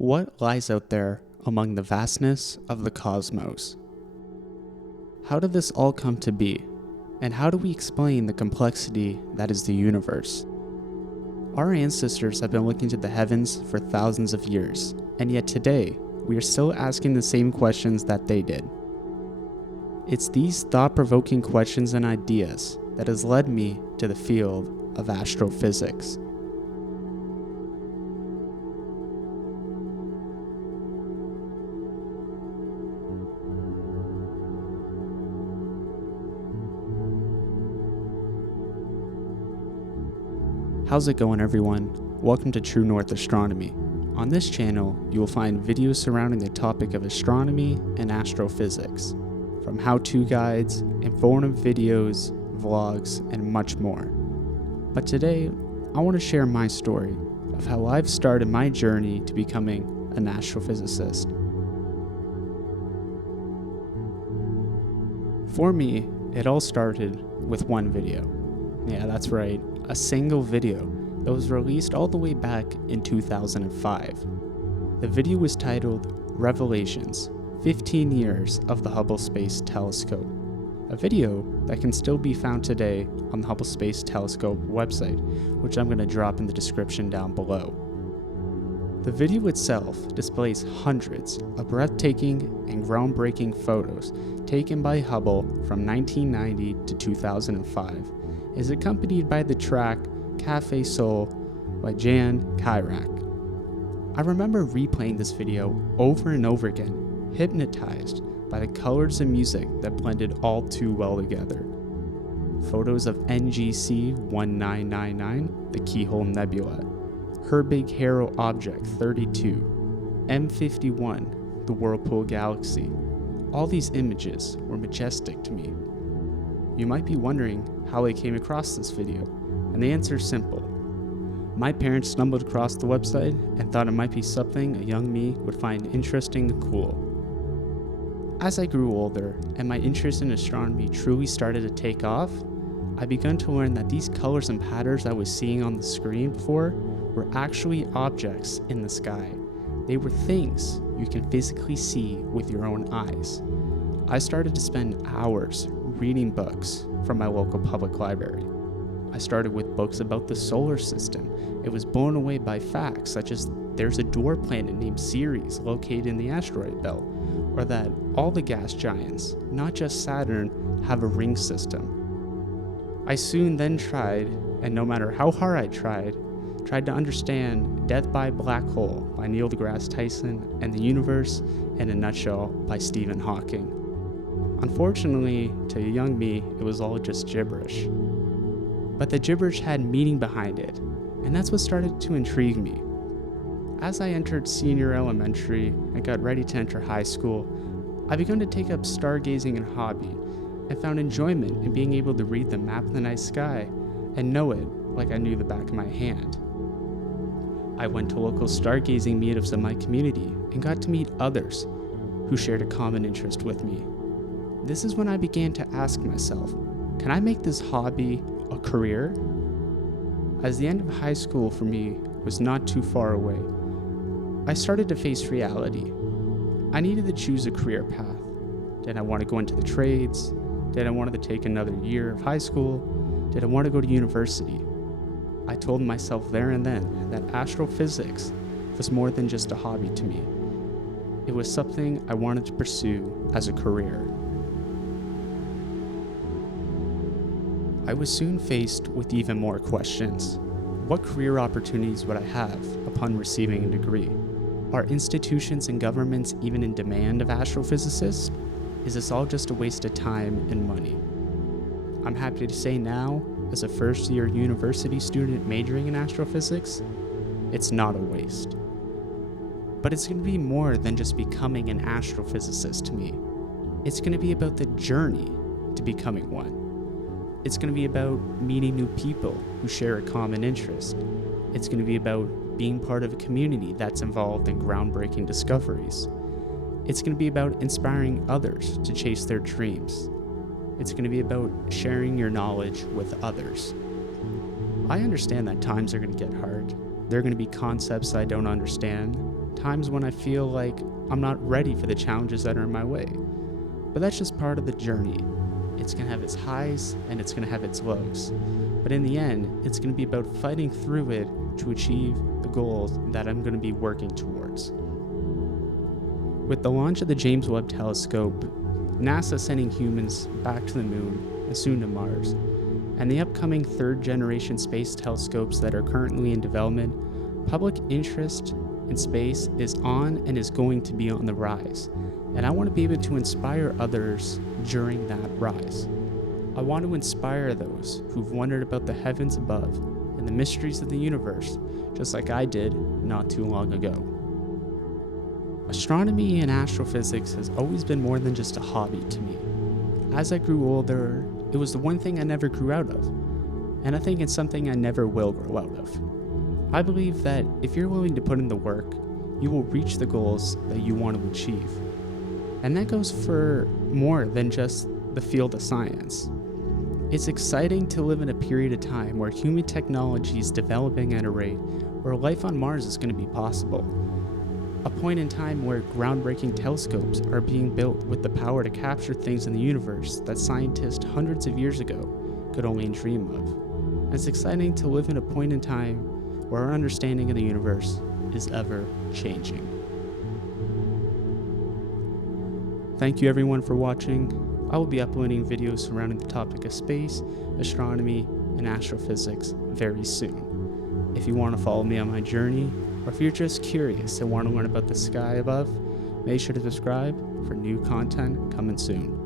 What lies out there among the vastness of the cosmos? How did this all come to be? And how do we explain the complexity that is the universe? Our ancestors have been looking to the heavens for thousands of years, and yet today, we are still asking the same questions that they did. It's these thought-provoking questions and ideas that has led me to the field of astrophysics. How's it going, everyone? Welcome to True North Astronomy. On this channel, you will find videos surrounding the topic of astronomy and astrophysics, from how-to guides, informative videos, vlogs, and much more. But today, I want to share my story of how I've started my journey to becoming an astrophysicist. For me, it all started with one video. Yeah, that's right, a single video that was released all the way back in 2005. The video was titled Revelations, 15 Years of the Hubble Space Telescope, a video that can still be found today on the Hubble Space Telescope website, which I'm going to drop in the description down below. The video itself displays hundreds of breathtaking and groundbreaking photos taken by Hubble from 1990 to 2005, is accompanied by the track Cafe Soul by Jan Chirac. I remember replaying this video over and over again, hypnotized by the colors and music that blended all too well together. Photos of NGC 1999, the Keyhole Nebula, Her Big Haro Object 32, M51, the Whirlpool Galaxy. All these images were majestic to me. You might be wondering how I came across this video, and the answer is simple. My parents stumbled across the website and thought it might be something a young me would find interesting and cool. As I grew older and my interest in astronomy truly started to take off, I began to learn that these colors and patterns I was seeing on the screen before were actually objects in the sky. They were things you can physically see with your own eyes. I started to spend hours reading books from my local public library. I started with books about the solar system. It was blown away by facts such as there's a dwarf planet named Ceres located in the asteroid belt, or that all the gas giants, not just Saturn, have a ring system. I soon then tried, and no matter how hard I tried to understand Death by Black Hole by Neil deGrasse Tyson and the universe in a nutshell by Stephen Hawking. Unfortunately, to a young me, it was all just gibberish. But the gibberish had meaning behind it, and that's what started to intrigue me. As I entered senior elementary and got ready to enter high school, I began to take up stargazing and hobby, and found enjoyment in being able to read the map of the night sky and know it like I knew the back of my hand. I went to local stargazing meetups in my community and got to meet others who shared a common interest with me. This is when I began to ask myself, can I make this hobby a career? As the end of high school for me was not too far away, I started to face reality. I needed to choose a career path. Did I want to go into the trades? Did I want to take another year of high school? Did I want to go to university? I told myself there and then that astrophysics was more than just a hobby to me. It was something I wanted to pursue as a career. I was soon faced with even more questions. What career opportunities would I have upon receiving a degree? Are institutions and governments even in demand of astrophysicists? Is this all just a waste of time and money? I'm happy to say now, as a first-year university student majoring in astrophysics, it's not a waste. But it's going to be more than just becoming an astrophysicist to me. It's going to be about the journey to becoming one. It's going to be about meeting new people who share a common interest. It's going to be about being part of a community that's involved in groundbreaking discoveries. It's going to be about inspiring others to chase their dreams. It's going to be about sharing your knowledge with others. I understand that times are going to get hard. There are going to be concepts I don't understand, times when I feel like I'm not ready for the challenges that are in my way. But that's just part of the journey. It's going to have its highs and it's going to have its lows. But in the end, it's going to be about fighting through it to achieve the goals that I'm going to be working towards. With the launch of the James Webb Telescope, NASA sending humans back to the moon and soon to Mars, and the upcoming third-generation space telescopes that are currently in development, public interest in space is on and is going to be on the rise. And I want to be able to inspire others during that rise. I want to inspire those who've wondered about the heavens above and the mysteries of the universe, just like I did not too long ago. Astronomy and astrophysics has always been more than just a hobby to me. As I grew older, it was the one thing I never grew out of, and I think it's something I never will grow out of. I believe that if you're willing to put in the work, you will reach the goals that you want to achieve. And that goes for more than just the field of science. It's exciting to live in a period of time where human technology is developing at a rate where life on Mars is going to be possible. A point in time where groundbreaking telescopes are being built with the power to capture things in the universe that scientists hundreds of years ago could only dream of. And it's exciting to live in a point in time where our understanding of the universe is ever changing. Thank you everyone for watching. I will be uploading videos surrounding the topic of space, astronomy, and astrophysics very soon. If you want to follow me on my journey, or if you're just curious and want to learn about the sky above, make sure to subscribe for new content coming soon.